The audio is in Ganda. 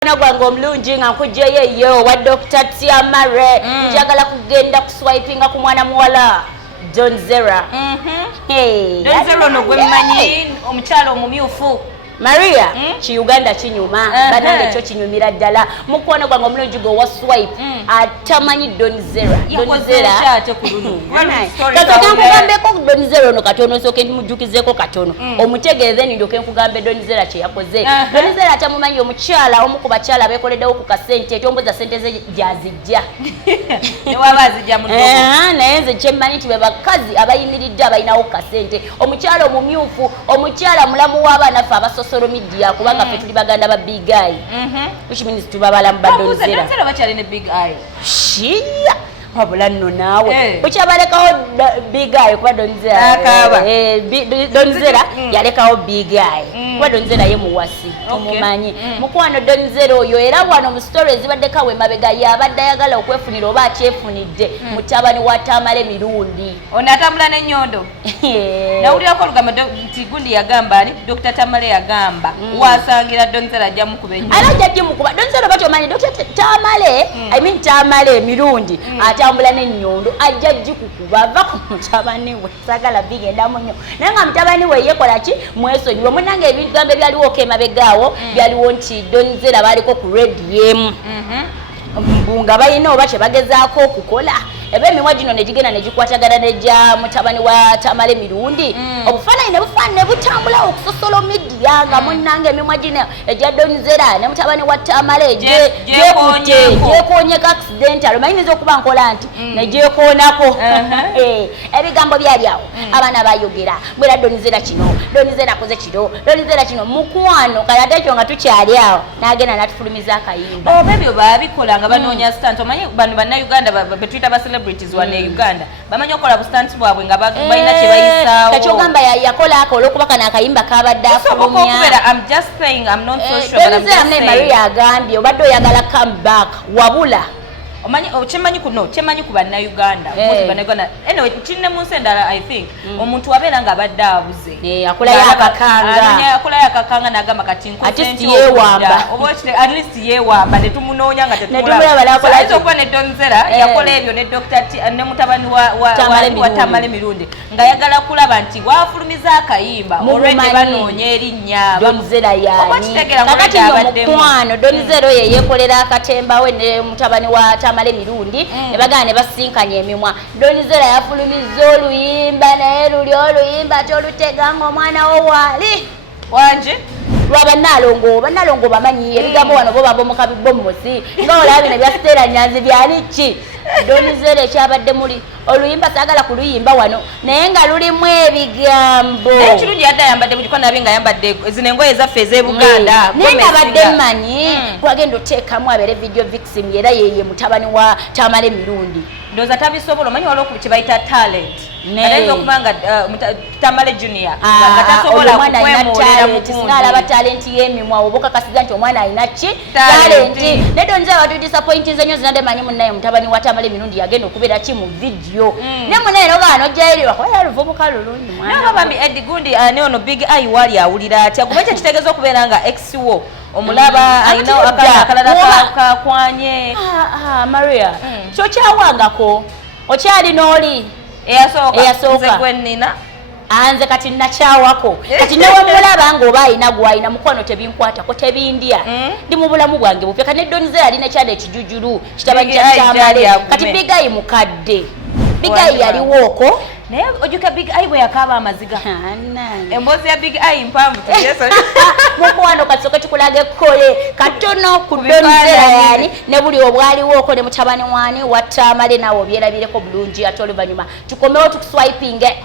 Gwange omulungi nga nkujjeyo eyo wa Dr. Tiamare njagala kugenda kuswipinga ku mwana muwala Donzera. Donzera ono gwe mmanyi omukyala omumyufu Maria Uganda kinyuma banange kyo kinyumira ddala mukwano gwange omulungi gwe wa swipe atamanyi Donzera. kyate ku lulu kakagambeko Donzera ono katono soke ndimujjukizeko katono omutegeeze ndyoke nkugambe Donzera kye yakoze. Donzera atamumanyi omukyala omu ku bakyala beekoleddewo ku kasente ekyomboza sente ze gyazijja newaba azijja mu naye nze kyemmanyi nti be bakazi abayimiridde abalinawo ku kasente omukyala omumyufu omukyala mulamu w'abaana ffe abasosolo media kubanga ffe tuli baganda ba big eye which means tubabalamu ba Donzera bakyalina big eye shiya wabula nno naawe ukyabalekawo big eye kuba Donzera yalekawo big eye kuba Donzera ye muwasi tumumanyi mukwano Donzera oyo era wano mu story ezibaddeko emabega yabadde ayagala okwefunira oba akyefunidde mutabani wa Tamale mirundi ono atambula n'ennyondo nawulirako olugamba nti gundi yagamba ani Dr. Tamale yagamba wasangira Donzera ajja mukuba ennyondo ala ajja gimukuba Donzera bati omanyi Dr. Tamale Tamale mirundi atambula n'ennyondo ajja gikukuba ava ku mutabani we sagala bigendamu nnyo naye nga mutabani we yekola ki mwesonyiwe munange ebigambo ebyaliwo emabegaawo byaliwo nti Donzera baliko ku radio nga balina oba kyebagezaako okukola eba emimwa gino ne gigenda ne gikwatagana nejja mutabani wa Tamale mirundi obufaananyi ne bufaanana ne butambula okusosola media nga munnange emimwa gino egya Donzera ne mutabani wa Tamale gyekoonyeko accidental omayinza okuba nkola nti ne gyekoonako ebigambo byali awo abaana bayogera bwera Donzera kino Donzera akoze kino Donzera kino mukwano kale ate ekyo nga tukyali awo n'agenda n'atufulumiza akayimba oba ebyo baabikola nga banoonya stunt omanyi bano bannayuganda betuyita ba celebrities wane Uganda bamanyi okukola bu stunt bwabwe nga balina kye bayisaawo kakyogamba yakola ako olwokuba kana akayimba kabadde afulumya I'm just saying I'm not so sure but I'm just saying Maria agambye obadde oyagala come back wabula omanyi kyemanyi ku bannayuganda bannayuganda anyway kinne mu nsi endala I think omuntu wabeera nga abadde abuze akolayo akakanga n'agamba kati at least yeewamba ne tumunoonya nga tetumulaba okuba ne Donzera yakola ebyo ne ne mutabani wa Tamale mirundi ng'ayagala kulaba nti waafulumiza akayimba olwedde banoonya erinnya Donzera kakati omukwano Donzera oyo yeekolera akatemba we ne mutabani wa Tamale mirundi ne bagana ne basinkanya emimwa Donzera yafulumiza oluyimba naye luli oluyimba ate oluteganga omwana wo waali wanje bannalongo bamanyi ebigambo wano bo babo mukabibomosi nga olaba bino bya Stella Nyanzi byani ki Donzera ekyabadde muli oluyimba saagala kuluyimba wano naye nga lulimu ebigambo ekirungi yadde ayambadde mu gikono nabe nga ayambadde zino engoye ezaffe ez'Ebuganda naye nga badde mmanyi twagenda oteekamu abeere video vixen era yeye mutabani wa Tamale mirundi ndowooza tabisobola omanyi waliwo kye bayita talent ayinza okuba nga Tamale junior nga tasobola kukwemulira mukundi alaba talenti y'emimwa oba okakasiza nti omwana alina ki talenti ne Donzera batudisappointinze nnyo zinadde manyi munnaye mutabani wa Tamale mirundi yagenda okubeera ki mu video ne munnaye nogaana ojjayirirwa kubera luvubuka lulungi mwana bambi Eddie Gundi ne ono big eye wali awulira atya kuba ekyo kitegeeza okubeera nga ex wo omulaba alina akalala kakwanye Maria kyo kyawangako okyali n'oli eyasooka gwenina anze kati nakyawako kati newemulaba ng'oba alina gwalina mukwano tebinkwatako tebindya ndi mu bulamu bwange bupya kati ne Donzera alina kyana ekijujulu kitabanyi kya Tamale kati big eye mukadde big eye yaliwooko naye ojuka big eye bwe yakaaba amaziga emboozi ya big eye mpanvu mukwano kasooke tukulage kole katono ku Donzera yani ne buli obwaliwooko ne mutabani wani wa Tamale naawe obyerabireko bulungi ate oluvannyuma tukomewo tukuswipinge